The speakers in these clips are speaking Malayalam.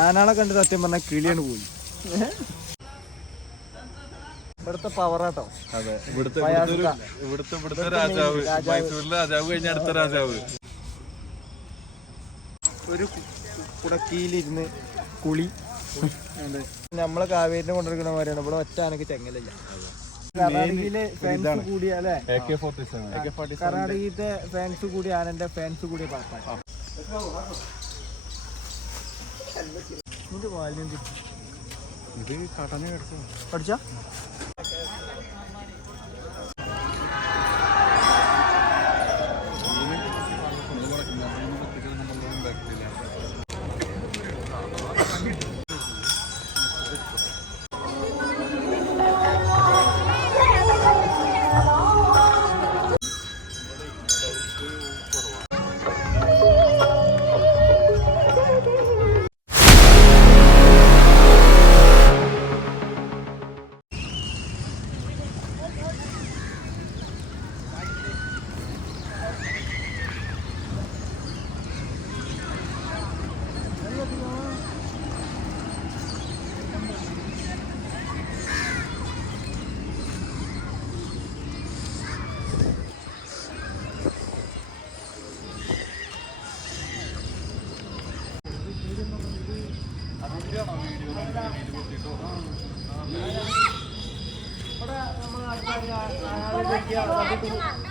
ആനാളെ കണ്ട് സത്യം പറഞ്ഞാൽ കിളിയാണ് പോയി. ഇവിടുത്തെ പവറാട്ടോ. അതെ, ഇവിടുത്തെ രാജാവ്, മൈസൂരിലെ രാജാവ് കഴിഞ്ഞ അടുത്ത രാജാവ്. ഒരു കുടക്കീലിരുന്ന് കുളി. നമ്മളെ കാവേരിനെ കൊണ്ടിരിക്കണ മാതിരിയാണ് ഇവിടെ ഒറ്റ ആനക്ക് ചെങ്ങലില്ല. കർണാടകയിലെ ഫാൻസ് കൂടിയ അല്ലെ, കർണാടകയിലത്തെ ഫാൻസ് കൂടി ആനന്റെ ഫാൻസ് കൂടിയ പാപ്പാണ്. ഇത് കടനെ പഠിച്ച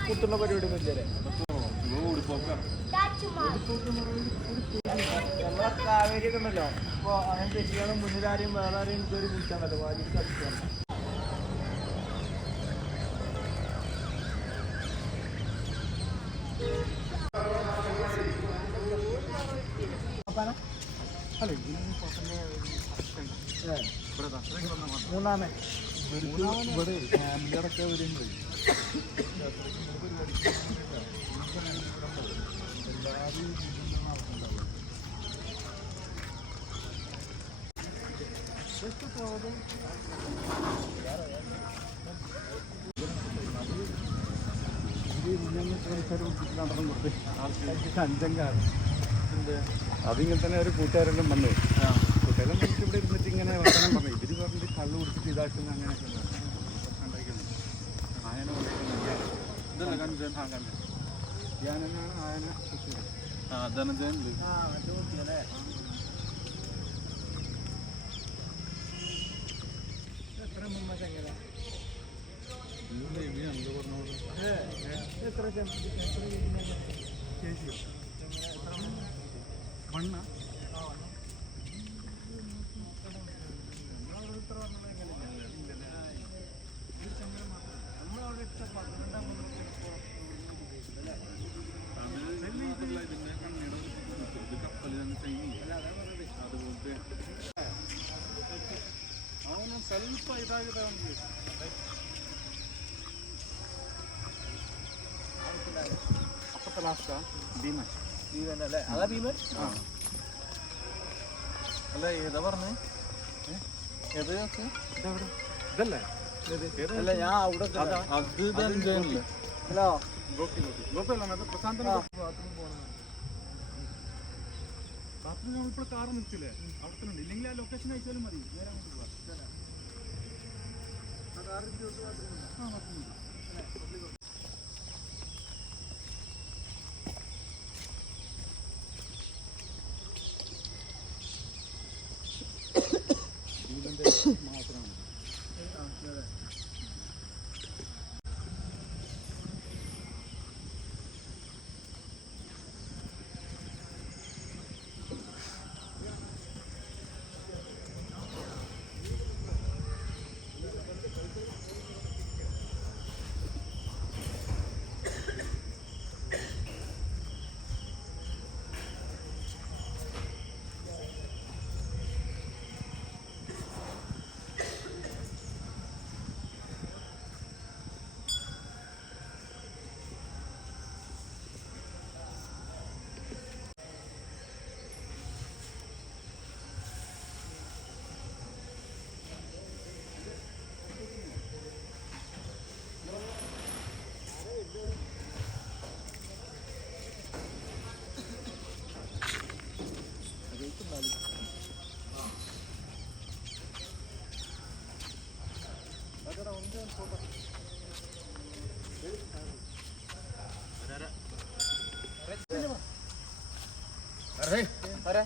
കുത്തുന്ന പരിപാടി ഒന്നും നമ്മളെ കാവേരിയൊക്കെ ഉണ്ടല്ലോ. അപ്പൊ അങ്ങനെ തെറ്റിയാണ് മുന്നിലാരെയും വേറെ ആരെയും കയറി കുടിച്ചാണല്ലോ വാരി കത്തിക്കാൻ. മൂന്നാമേ ഇവിടെ ഫാമിലിയൊക്കെ വരുന്നുണ്ട്. അതിങ്ങനെ തന്നെ ഒരു കൂട്ടുകാരെല്ലാം വന്നു. കൂട്ടുകാരെല്ലാം വന്നിട്ട് ഇവിടെ ഇരുന്നിട്ട് ഇങ്ങനെ വർത്തമാനം പറഞ്ഞു. ഇവര് പറഞ്ഞിട്ട് കള്ളു കുടിച്ചിട്ട് ഇതാക്കുന്ന അങ്ങനെയൊക്കെ പ്രശ്നം ഉണ്ടായിരിക്കുന്നു. ആയന ഇതല്ല കഞ്ചൻ. ധ്യാനാണ് ആയന. ധനജയൻ എത്ര മുമ്പ് ചെങ്ങല മണ്ണ ಅವನು ಸ್ವಲ್ಪ ಇದಾಗಿದೆ ಅವನಿಗೆ. ಅಪ್ಪತ್ತ ಲಾಸ್ಟ ഭീമൻ. ഭീമനല്ലേ? അതാ ഭീമൻ. അല്ല ഏതാ പറഞ്ഞേ? ഏതാ ഇതല്ലേ? അല്ല ഞാൻ അവിടെ അത് ധനഞ്ജയനല്ലേ? ഹലോ ഗോപിയല്ല, അത് പ്രശാന്തൻ. ബാത്റൂം നമ്മളിപ്പോൾ കാറ് നിർത്തില്ലേ, അവിടെ തന്നെ ഉണ്ട്. ഇല്ലെങ്കിൽ ആ ലൊക്കേഷൻ അയച്ചാലും മതി, നേരെ അങ്ങോട്ട് പോകാം. മാത്രമാണ്.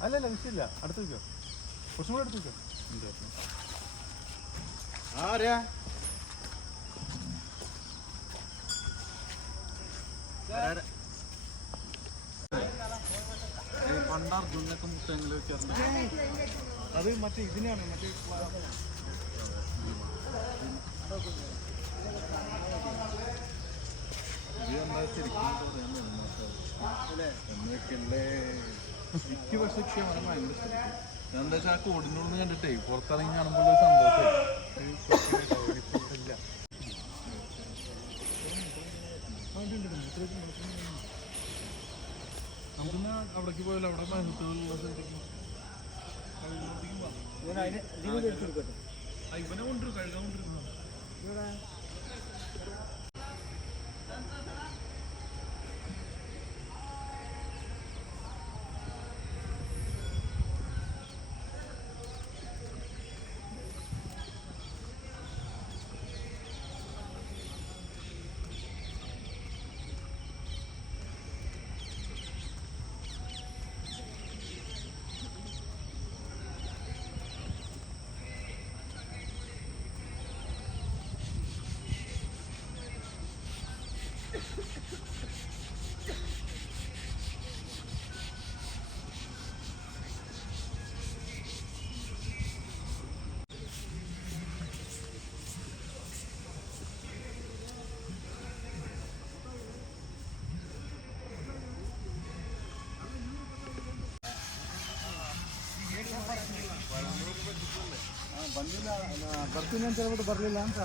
അല്ലല്ല വിഷയമില്ല, അടുത്ത് വെച്ചോ, കുറച്ചും കൂടെ അടുത്ത് വെച്ചോ. ആരാ പണ്ടാർജുനൊക്കെ മുട്ടെങ്കിലും വെക്കാറുണ്ട്. അത് മറ്റേ ഇതിനാണ്, മറ്റേ എനിക്ക് പക്ഷെ ഭയങ്കര എന്താ വെച്ചാൽ ആ കോടിനോട് കണ്ടിട്ടേ പുറത്തിറങ്ങി കാണുമ്പോൾ ഒരു സന്തോഷം. നമുക്കിന്ന് അവിടേക്ക് പോയാലോ, അവിടെ മഹത്തുള്ള സ്ഥലത്തേക്ക് ഇവനെ കൊണ്ടുവരും, കഴുകാൻ കൊണ്ടുവരും. ಬರ್ತೀನಿ ಅಂತ ಹೇಳ್ಬಿಟ್ಟು ಬರಲಿಲ್ಲ ಅಂತ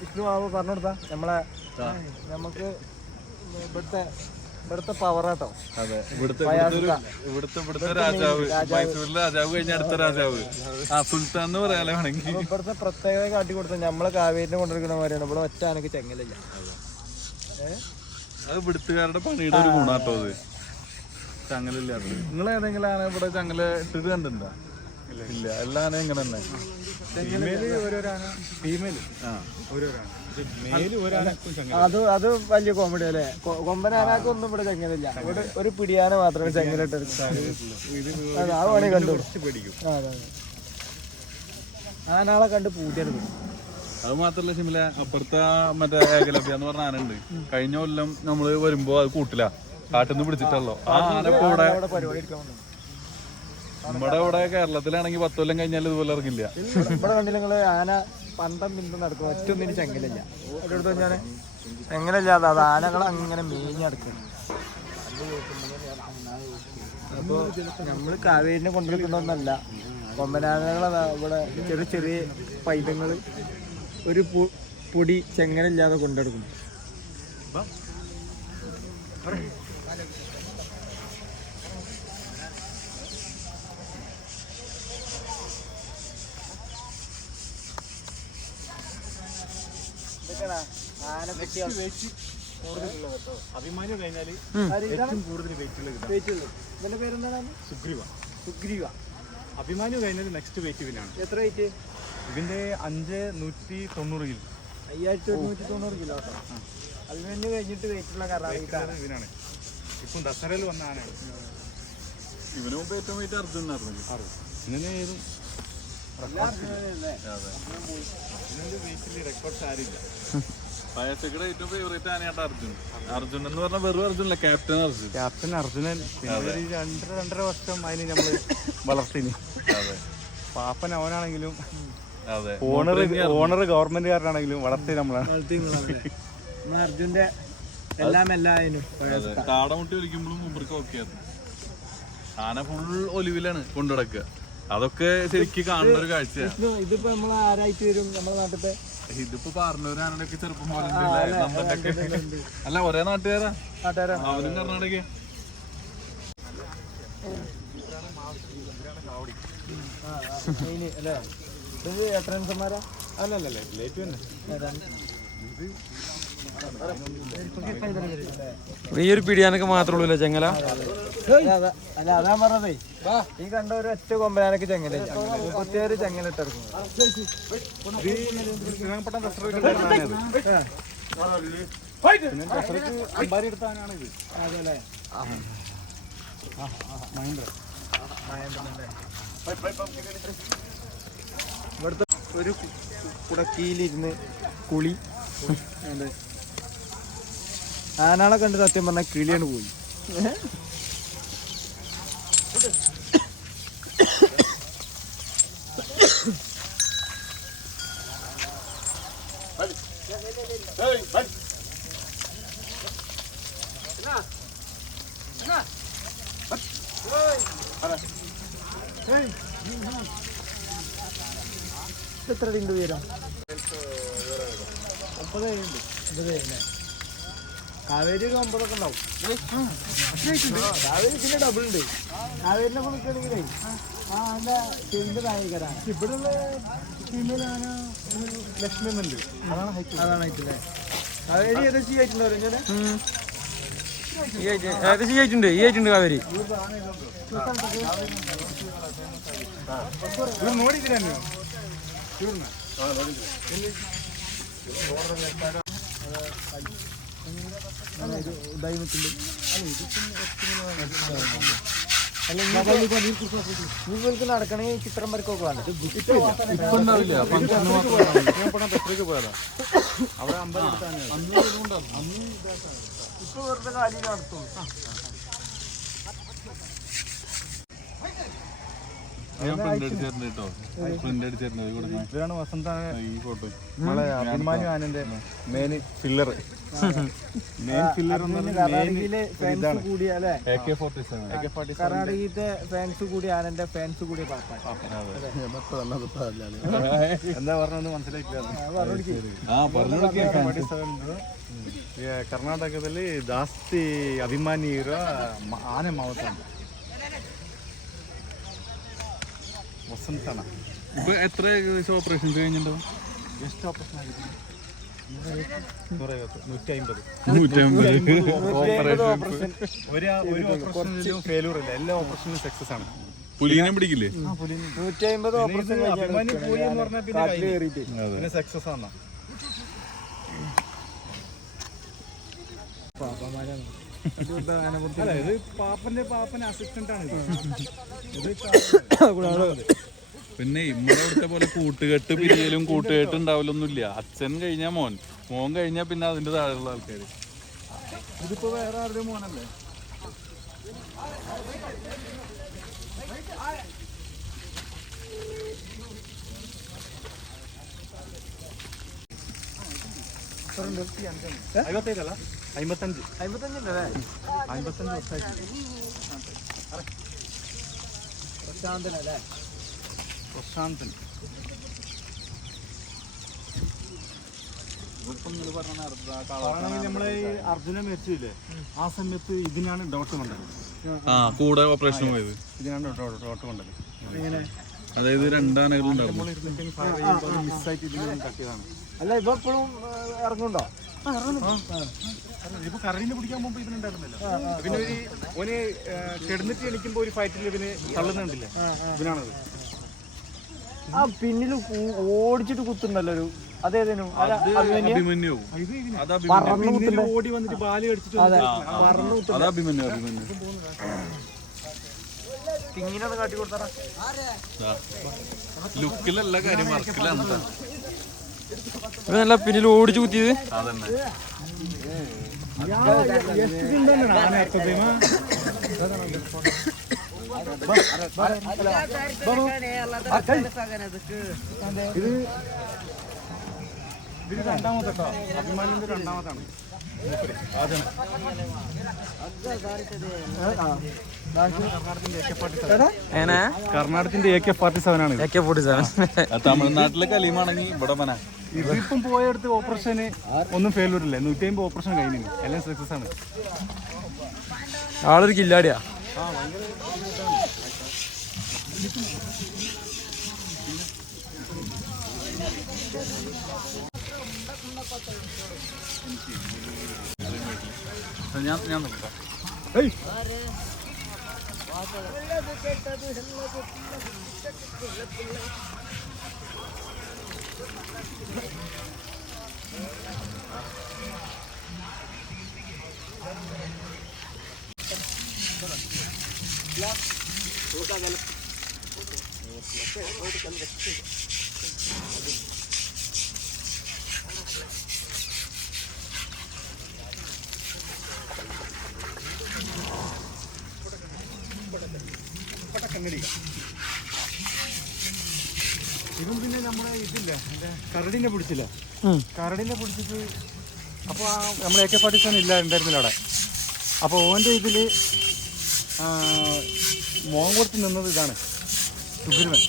വിഷ്ണു ബാബു പറഞ്ഞു കൊടുത്താ നമ്മളെ നമുക്ക് ഇവിടുത്തെ പവറാട്ടോ. അതെ, ഇവിടുത്തെ രാജാവ്, മൈസൂരിലെ രാജാവ് കഴിഞ്ഞ അടുത്ത രാജാവ് സുൽത്താൻ എന്ന് പറയാലോ വേണമെങ്കിൽ. ഇവിടുത്തെ പ്രത്യേകത കാട്ടി കൊടുത്ത നമ്മളെ കാവേരിനെ കൊണ്ടിരിക്കുന്നവരാണ്. ഇവിടെ ഒറ്റ ആനക്ക് ചെങ്ങലില്ല. അത് ഇവിടുത്തുകാരുടെ പണിയുടെ ഒരു ഗുണാട്ടോ അത്, ചങ്ങലില്ലാത്തത്. നിങ്ങൾ ഏതെങ്കിലും ആന ഇവിടെ ചങ്ങല ഇട്ടിട്ട് കണ്ടിട്ടുണ്ടോ? ഇല്ല, എല്ലാ ആനയും ഇങ്ങനെ തന്നെ. അത് വലിയ കോമഡി അല്ലേ. കൊമ്പനാനക്ക് ഒന്നും ഇവിടെ ചെങ്ങലില്ല. ഇവിടെ ഒരു പിടിയാന മാത്രമേ ചെങ്ങലിട്ട് ആ പണി കണ്ടു. ആനാളെ കണ്ട് പൂട്ടിയെടുക്കും. അത് മാത്രല്ല ഷിമില, അപ്പുറത്തെ മറ്റേ ഏകലഭ്യ എന്ന് പറഞ്ഞ ആനുണ്ട്. കഴിഞ്ഞ കൊല്ലം നമ്മള് വരുമ്പോ അത് കൂട്ടില്ല, കാട്ടിൽ നിന്ന് പിടിച്ചിട്ടല്ലോ ആ ആന. കൂടെ പരിപാടി എടുക്കാൻ നമ്മുടെ ഇവിടെ കേരളത്തിലാണെങ്കിൽ 10 കൊല്ലം കഴിഞ്ഞാൽ ഇതുപോലെ ഇറങ്ങില്ല. ഇവിടെ കണ്ടില്ല നിങ്ങള് ആന പന്തം പിന്തം നടക്കും, ഒറ്റൊന്നിനും ചെങ്കലില്ല. ഒരിടത്ത് ഞാൻ ചെങ്കലില്ലാതെ അത് ആനകൾ അങ്ങനെ മേഞ്ഞ് നടക്കണം. അപ്പോൾ നമ്മൾ കാവേരിനെ കൊണ്ടുവരുന്നൊന്നല്ല, കൊമ്പനാനകളെ ഇവിടെ ചെറിയ ചെറിയ പൈതങ്ങൾ ഒരു പൊടി ചെങ്ങലില്ലാതെ കൊണ്ടെടുക്കും. അഭിമാന്യു കഴിഞ്ഞാൽ കൂടുതൽ വെയിറ്റ് പേരെന്താണ്? സുഗ്രീവ. സുഗ്രീവ. അഭിമാന്യു കഴിഞ്ഞാൽ നെക്സ്റ്റ് വെയിറ്റ് ഇവനാണ്. എത്ര വെയിറ്റ്? ഇതിന്റെ 5190 കിലോ. 5190 കിലോ. അഭിമന്യു കഴിഞ്ഞിട്ട് വെയിറ്റുള്ള കാരണം ഇവനാണ്. ഇപ്പം ദസറയിൽ വന്ന ആനയാണ്. ഇവന് മുമ്പ് ഏറ്റവും വെയിറ്റ് അർജുനായിരുന്നു. ഇങ്ങനെ ഏതും റെക്കോർഡ്സ് ആരില്ല. പയച്ചക്കടെ ഏറ്റവും ഫേവറേറ്റ് ആനയായിട്ട് അർജുൻ. അർജുൻ എന്ന് പറഞ്ഞാൽ വെറും അർജുനല്ല, ക്യാപ്റ്റൻ അർജുൻ. ക്യാപ്റ്റൻ അർജുനൻ 2.5 വർഷം അതിന് നമ്മള് വളർത്തിനി. അതെ, പാപ്പൻ അവനാണെങ്കിലും ഓണർ ഗവൺമെന്റുകാരനാണെങ്കിലും വളർത്തി നമ്മളാണ്. അർജുന്റെ എല്ലാം കാടമുട്ടി ഒലിക്കുമ്പോഴും മുമ്പർക്ക് ഓക്കെയായിരുന്നു. ആന ഫുൾ ഒലിവിലാണ് കൊണ്ടുനടക്കുക. അതൊക്കെ ശരിക്കും കാണുന്ന ഒരു കാഴ്ചയാണ്. ഇതിപ്പോ നമ്മൾ ആരായിട്ട് വരും നമ്മുടെ നാട്ടിലത്തെ? ഇതിപ്പോ പറഞ്ഞവരാനൊക്കെ ചെറുപ്പം പോലെ അല്ല, ഒരേ നാട്ടുകാരാ. അവരും കർണാടക. എത്ര അംശന്മാരാ? അല്ലല്ലേ, ലേറ്റ് തന്നെ. ഈ ഒരു പിടിയാനൊക്കെ മാത്രമേ ഉള്ളൂ ചെങ്ങല. അല്ല, അതാ പറഞ്ഞതേ, ഈ കണ്ട ഒരു ഒറ്റ കൊമ്പനാനൊക്കെ ചെങ്ങല 37 ചെങ്ങല ഇട്ടെടുക്കും. അതല്ലേ ഇവിടുത്തെ ഒരു കുടക്കീലിരുന്ന് കുളി. ആനാളെ കണ്ട് സത്യം പറഞ്ഞാൽ കിളിയാണ് പോയി. എത്ര ഉണ്ട് പേരാ? 50 കാവേരി ഒരു 50 ഒക്കെ ഉണ്ടാവും. കാവേരി പിന്നെ ഡബിൾ ഉണ്ട്. കാവേരിനെ കൊടുക്കണെങ്കിലേ അതിന്റെ ചെവിന്റെ നായികരാണ്. ഇവിടെയുള്ള ഫീമെയിലാണ് ലക്ഷ്മി ഉണ്ട്. അതാണ് ഹൈറ്റ് അല്ലേ? കാവേരി ഏകദേശം ഈ ആയിട്ടുണ്ടോ? ഏകദേശം ഈ ആയിട്ടുണ്ട് കാവേരി. നോടിയില്ല. നിങ്ങൾക്ക് നടക്കണമെങ്കിൽ ചിത്രം വരക്കൊക്കെ വേണ്ട. പോയതാ അവിടെ 50 ഇപ്പൊ വെറുതെ കാര്യം നടത്തും. ഇതാണ് വസന്ത. ഈ ഫോട്ടോ നമ്മളെ അഭിമാന്യു ആനന്റെ മെയിൻ ഫില്ലർ. കർണാടകത്തെ ഫാൻസ് കൂടി ആനന്റെ ഫാൻസ് കൂടി എന്താ പറഞ്ഞൊന്നും മനസ്സിലാക്കില്ല. ಕರ್ನಾಟಕದಲ್ಲಿ ಜಾಸ್ತಿ ಅಭಿಮಾನಿ ಇರೋ ಆನೆ ಮಾವತ ವಸಂತನ. എത്ര ഓപ്പറേഷൻ കഴിഞ്ഞിട്ടുണ്ടാവും? ಎಷ್ಟು ഓപ്പറേഷൻ ആಗಿದೆ? 150. ഒരു ഓപ്പറേഷനിലും ഫെയിലൂർ ഇല്ല, എല്ലാ ഓപ്പറേഷനിലും സക്സസ് ആണ്. പുലിനെ പിടിക്കില്ലേ? 150 ഓപ്പറേഷൻ അഭിമാനി പുലി എന്ന് പറഞ്ഞാൽ പിന്നെ സക്സസ് ആണ്. ഇത് പാപ്പന്റെ അസിസ്റ്റന്റ് ആണ്. പിന്നെ ഇമ്മടെ പോലെ കൂട്ടുകെട്ട് പിരിയലും കൂട്ടുകെട്ട് ഉണ്ടാവലൊന്നുമില്ല. അച്ഛൻ കഴിഞ്ഞാൽ മോൻ, മോൻ കഴിഞ്ഞാൽ പിന്നെ അതിന്റെ താഴെയുള്ള ആൾക്കാര്. ഇതിപ്പോ വേറെ ആരുടെ മോനല്ലേ? 55 55 55 ദിവസമായിട്ട് പ്രശാന്തനല്ലേ? പ്രശാന്തൻ നമ്മളെ ഈ അർജുന മരിച്ചില്ലേ, ആ സമയത്ത് ഇതിനാണ് ഡോട്ട് കൊണ്ടത്. കൂടെ ഓപ്പറേഷൻ പോയത് ഇതിനാണ് ഡോട്ട് കൊണ്ടത്. അതായത് രണ്ടാനകളുണ്ടാവും. മിസ്സായിട്ട് ഇതിനും തട്ടിയതാണ്. അല്ല ഇപ്പൊ എപ്പോഴും ഇറങ്ങുണ്ടോ? ഇപ്പൊ കറണ്ടിന് പിടിക്കാൻ പോകുമ്പോ ഇതിനുണ്ടായിരുന്നല്ലോ. പിന്നെ ഒരു ഓന് കിടന്നിട്ട് എണിക്കുമ്പോ ഒരു ഫൈറ്റിൽ ഇതിന് തള്ളുന്നുണ്ടല്ലേ, ഇതിനാണത്. ആ പിന്നിൽ ഓടിച്ചിട്ട് കുത്തുണ്ടല്ലോ ഒരു, അതേതേനു അഭിമന്യു ഓടി വന്നിട്ട് ബാല് അടിച്ചിട്ട് അഭിമന്യു ഇങ്ങനെ കാട്ടി കൊടുത്താ ലുക്കിലല്ല കാര്യം, വർക്കിലാണ്. നല്ല പിന്നിൽ ഓടിച്ചു കുത്തിയത് അതന്നെ. ഇത് രണ്ടാമത്തെ അഭിമാനിന്റെ രണ്ടാമതാണ്. കർണാടകത്തിന്റെ AK-47 ആണ്. തമിഴ്നാട്ടിലെ കലീമാണെങ്കിൽ ഇവിടെ മന ഇതിപ്പം പോയെടുത്ത് ഓപ്പറേഷന് ഒന്നും ഫെയിലൂർ ഇല്ല. 150 ഓപ്പറേഷൻ കഴിഞ്ഞു, എല്ലാം സക്സസ് ആണ്. ആളൊരു കില്ലാടിയാ. ഞാൻ നോക്കാം. ഇതും പിന്നെ നമ്മുടെ ഇതില്ല, കരടിനെ പിടിച്ചില്ല. കരടിനെ പിടിച്ചിട്ട് അപ്പോൾ നമ്മൾ AK-47 ഉണ്ടായിരുന്നില്ല അവിടെ. അപ്പോൾ ഓൻ്റെ ഇതിൽ മോൻ കൊടുത്ത് നിന്നത് ഇതാണ് സുഗുരുവൻ.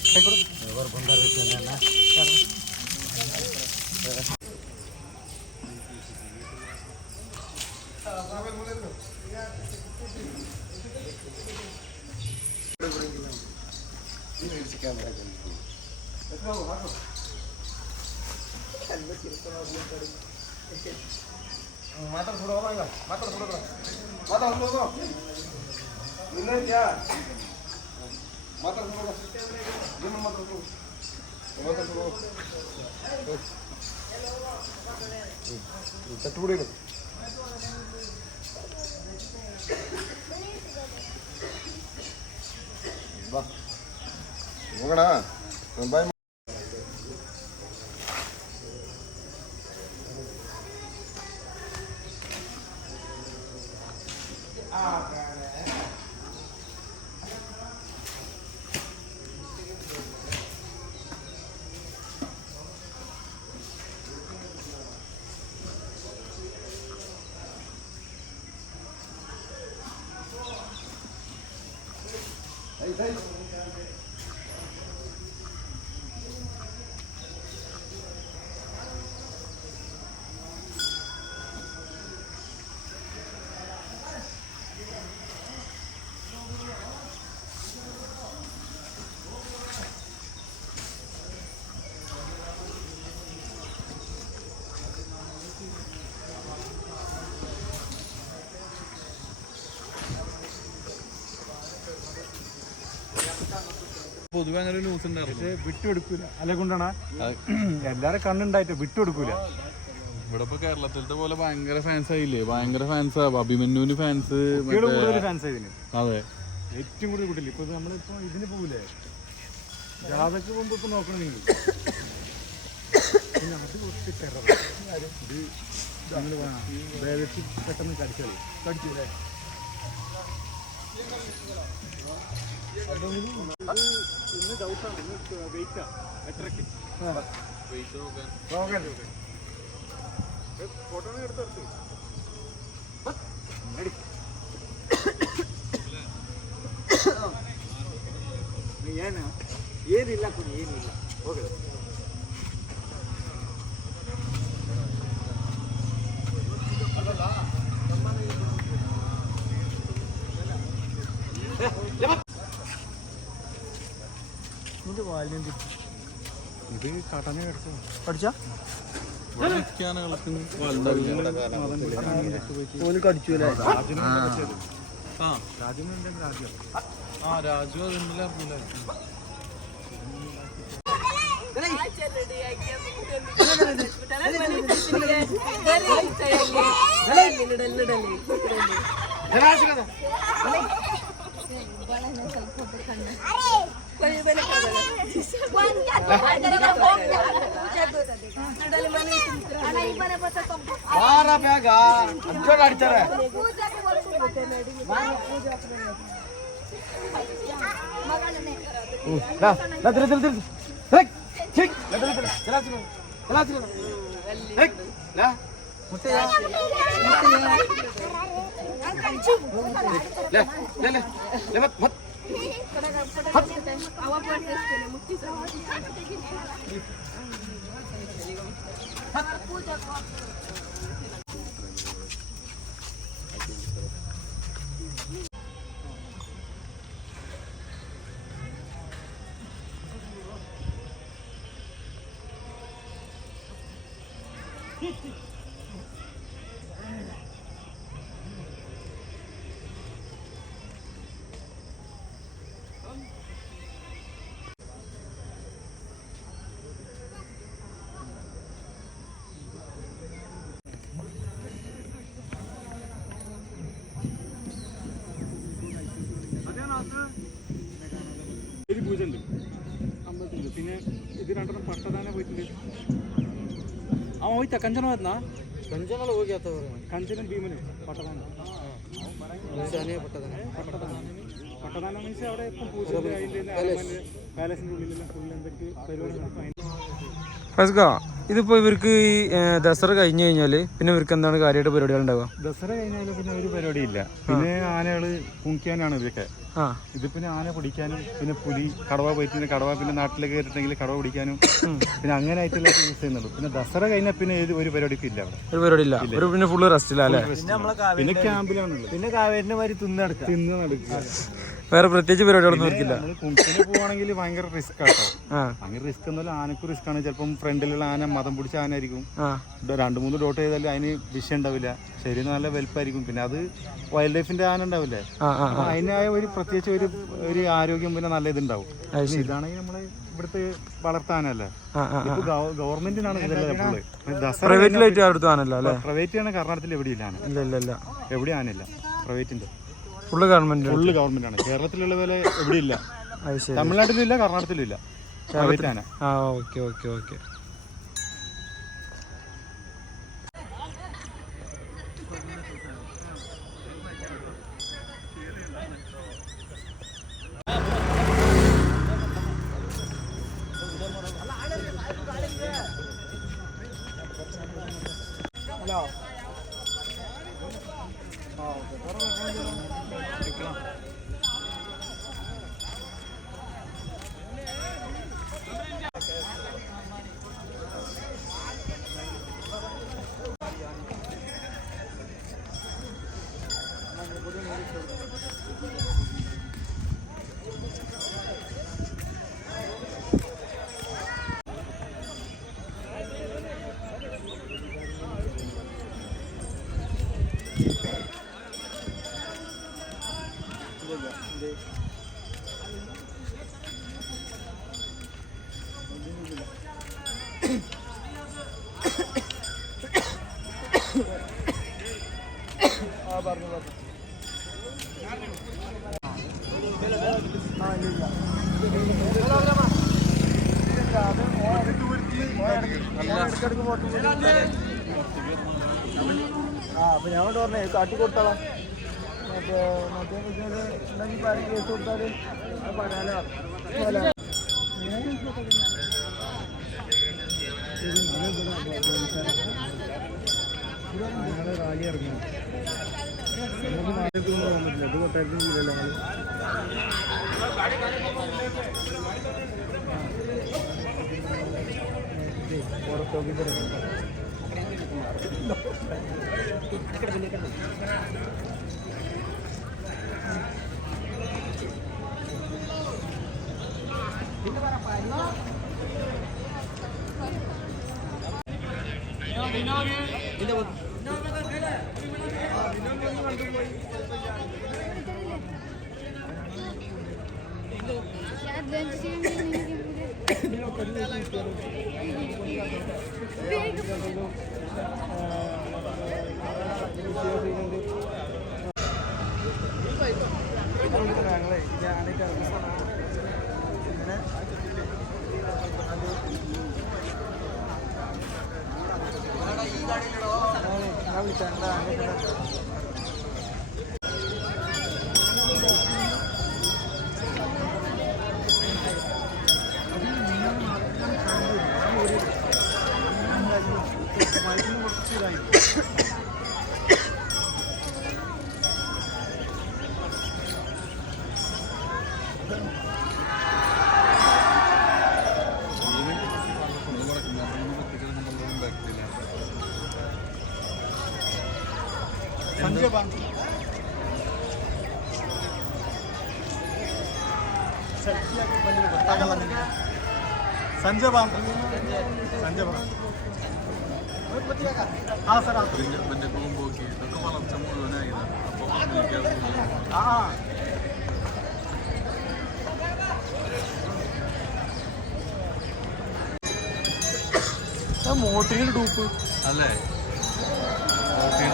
പൊതുവെ അങ്ങനെ ന്യൂസ് ഉണ്ടായിരുന്നു. വിട്ടുകൊടുക്കൂല, അല്ലെ കൊണ്ടാണ് എല്ലാരും കണ്ണുണ്ടായിട്ട് വിട്ടുകൊടുക്കൂല. ഇവിടെ ഇപ്പൊ കേരളത്തിലത്തെ പോലെ ഭയങ്കര ഫാൻസ് ആയില്ലേ, ഭയങ്കര ഫാൻസാ. അഭിമന്യുവിന് ഫാൻസ്, ഫാൻസ് ഇതിന്. അതെ, ഏറ്റവും കൂടുതൽ കൂട്ടില്ല. ഇപ്പൊ നമ്മളിപ്പോ ഇതിന് പോകൂലേ, ജാഥക്ക് പോകുമ്പോ ഇപ്പൊ നോക്കണമെങ്കിൽ പിന്നെ അത് കുറച്ച് ടെറർ. ഇത് പെട്ടെന്ന് കടിച്ചത് കടിച്ചൂലേ. ഇന്ന് ഡൗട്ടാണ്, ഇന്ന് വെയിറ്റാ എട്ടരക്ക്. ഫോട്ടോ എടുത്തെടുത്ത് ಏನಿಲ್ಲ ಕೊಡಿ ಏನಿಲ್ಲ ಹೋಗಲ್ಲ ഇത് കാട്ടാനെ എടുത്തു പഠിച്ചാ കടിച്ചു രാജു അതിന്റെ ಅಡಿತಾರೆ ഒരു പൂജ ഉണ്ട് അമ്പലത്തിലുണ്ട്. പിന്നെ ഇത് രണ്ടെണ്ണം പട്ടദാന പോയിട്ടുണ്ട്. ಅವ ಹೋಯ್ತಾ ಕಂಚನ ಹೋದ್ನಾ ಕಂಚನಲ್ಲಿ ಹೋಗಿ ಆತವ್ರು ಕಂಚನ ಭೀಮന് പട്ടദാന പട്ടദാന മീൻസ് അവിടെ ഇപ്പം പൂജ അതിൻ്റെ പാലസിൻ്റെ ഉള്ളിലെല്ലാം ഫുൾ എന്തൊക്കെ പരിപാടി. ഫസ്ക ഇതിപ്പോൾ ഇവർക്ക് ഈ ദസറ കഴിഞ്ഞ് കഴിഞ്ഞാൽ പിന്നെ ഇവർക്ക് എന്താണ് കാര്യമായിട്ട് പരിപാടികൾ ഉണ്ടാവുക? ദസറ കഴിഞ്ഞാൽ പിന്നെ ഒരു പരിപാടിയില്ല. പിന്നെ ആനകൾ കുണിക്കാനാണ് ഇതൊക്കെ. ഇത് പിന്നെ ആന പിടിക്കാനും പിന്നെ പുലി കടവ പോയിട്ട് കടവ പിന്നെ നാട്ടിലേക്ക് കയറിയിട്ടുണ്ടെങ്കിൽ കടവ പിടിക്കാനും പിന്നെ അങ്ങനെ ആയിട്ടുള്ള യൂസ് ചെയ്യുന്നുള്ളൂ. പിന്നെ ദസറ കഴിഞ്ഞാൽ പിന്നെ ഒരു പരിപാടിക്കും ഇല്ല അവിടെ. ഒരു പരിപാടി ഇല്ല. പിന്നെ ഫുള്ള് റെസ്റ്റിലല്ലേ? പിന്നെ ക്യാമ്പിലാണുള്ളത്. പിന്നെ കാവേരിന്റെ മാതിരി തിന്ന് നടക്കുക. വേറെ പ്രത്യേകിച്ച് പരിപാടികളൊന്നും ഓർക്കില്ല. കുണിക്കിന് പോവാണെങ്കിൽ ഭയങ്കര റിസ്ക് ആട്ടോ. ഭയങ്കര റിസ്ക് എന്നല്ല, ആനക്ക് റിസ്ക് ആണ്. ചിലപ്പം ഫ്രണ്ടിലുള്ള ആന മതം പിടിച്ച ആന ആയിരിക്കും. 2-3 ഡോട്ട് ചെയ്താൽ അതിന് വിഷയം ഉണ്ടാവില്ല. ശരി, നല്ല വലുപ്പായിരിക്കും. പിന്നെ അത് വൈൽഡ് ലൈഫിന്റെ ആന ഉണ്ടാവില്ലേ, അതിനായ ഒരു പ്രത്യേകിച്ച് ഒരു ആരോഗ്യം പിന്നെ നല്ല ഇതുണ്ടാവും. ഇതാണെങ്കിൽ നമ്മളെ ഇവിടുത്തെ വളർത്താനല്ലേ. ഇപ്പൊ ഗവൺമെന്റിനാണ് പ്രൈവറ്റ് ആണ്. കർണാടകത്തിൽ എവിടെയില്ല ആന, എവിടെ ആനയില്ല. പ്രൈവറ്റിന്റെ ഫുള്ള് ഗവൺമെന്റ് ആണ്. കേരളത്തിലുള്ള പോലെ എവിടെയില്ല. തമിഴ്നാട്ടിലും ഇല്ല, കർണാടകത്തിലും ഇല്ല. പ്രൈവറ്റ് ആന. Okay okay okay. അപ്പൊ ഞാൻ പറഞ്ഞേ കാട്ടി കൊടുത്തോളാം. മറ്റേ ഉണ്ടെങ്കിൽ പല കേസ് കൊടുത്താല് പറയാലോ. ഞങ്ങൾ റാലി ഇറങ്ങി നമുക്ക് മാറ്റത്തൊന്നും പോകാൻ പറ്റില്ല. ഇത് കൊട്ടാരത്തിന് ജില്ലയില്ല പുറത്തോക്കി संजय बांग संजय बांग हाँ सर आप हाँ മോട്ടറിന്റെ ഡൂപ്പ് അല്ലേ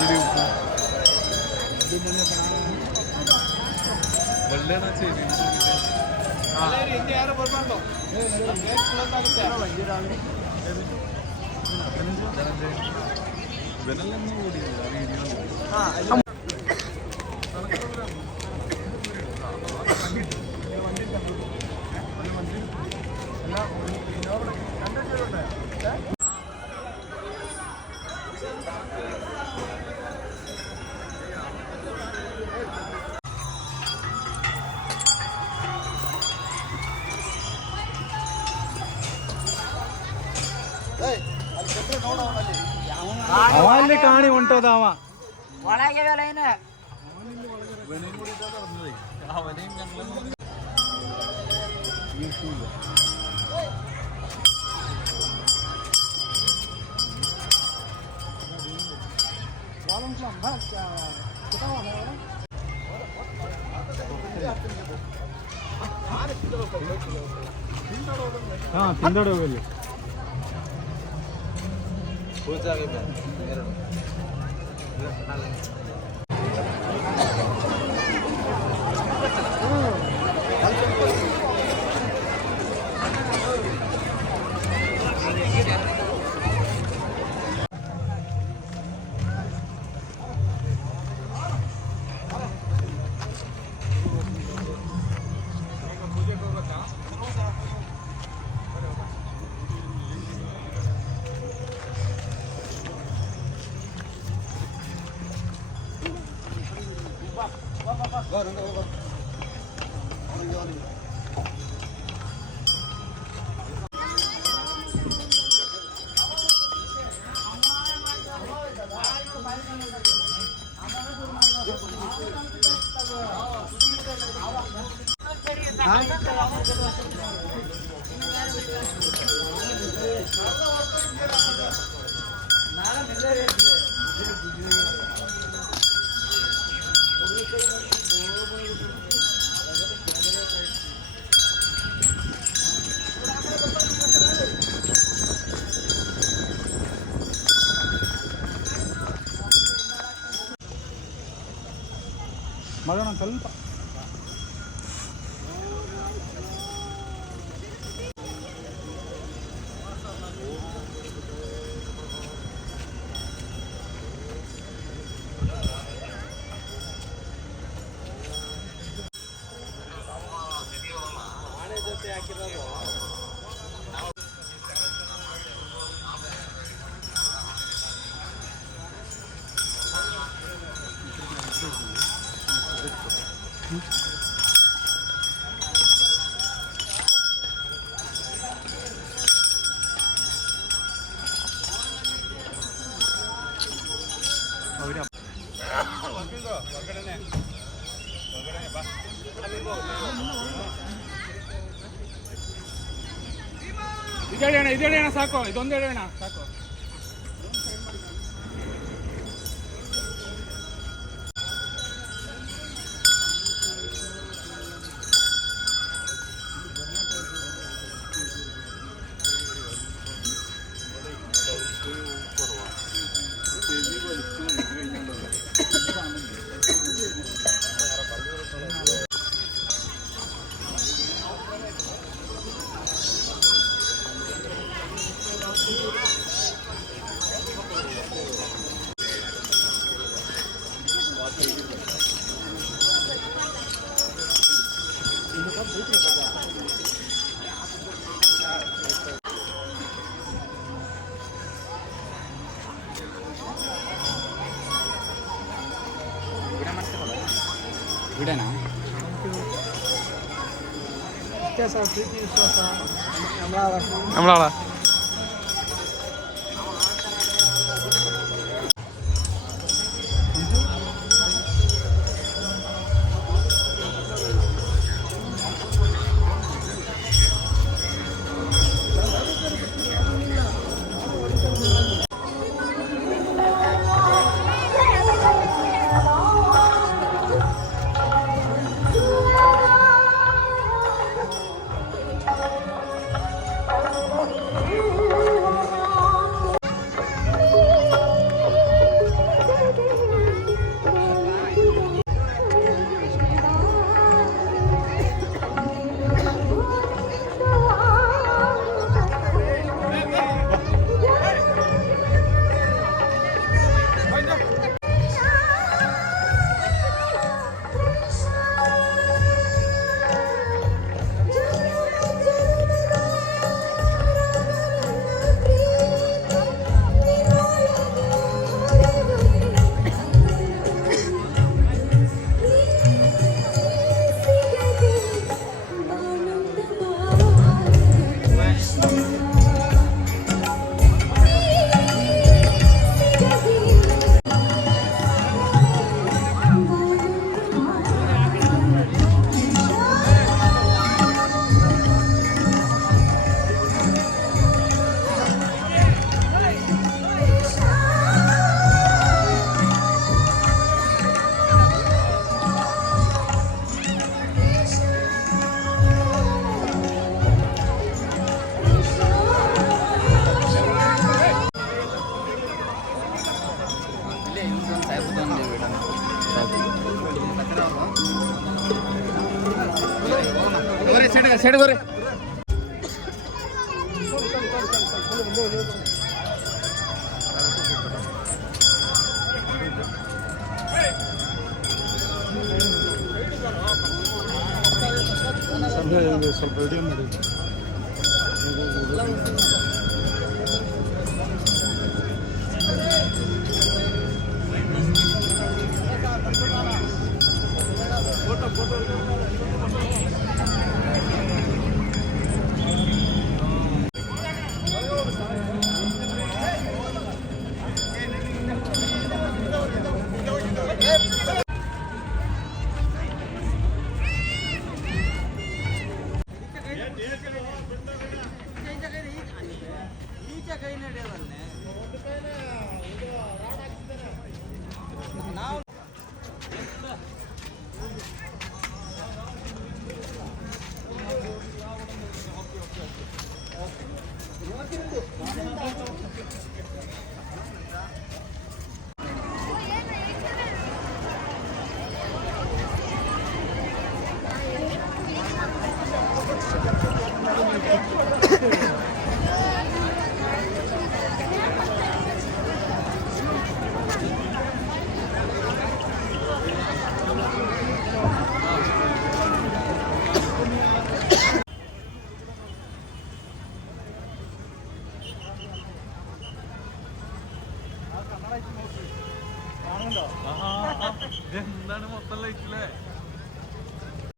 ഡൂപ്പ് വെള്ളയാണ് ശരി ഇവനെല്ലാം ഓടിയില്ല വീഡിയോ ಅವಲ್ಲಿ ಕಾಣಿ ಹೊಂಟೋದ ಅವ ಒಳಗೆ ಲೈನ್ ഇവനെയും കൂടിയിട്ടാ തുറന്നതേ അവനെയും ഞങ്ങളും ಹಾ ತಿಂದೋಡಿ ಹೋಗಲಿ ಮಗನ ಸ್ವಲ್ಪ ಇದೆಳೆಯೋಣ ಸಾಕು, ಇದೊಂದು ಎಳೆಯೋಣ ಸಾಕು. ഇവിടെയാണോ? നമ്മളാളാ ಸೈಡ್ ಬರ್ರಿ. ಸ್ವಲ್ಪ ವಿಡಿಯೋ ಮಾಡಿ. എന്താണ് മൊത്തം ലൈറ്റില്ലേ?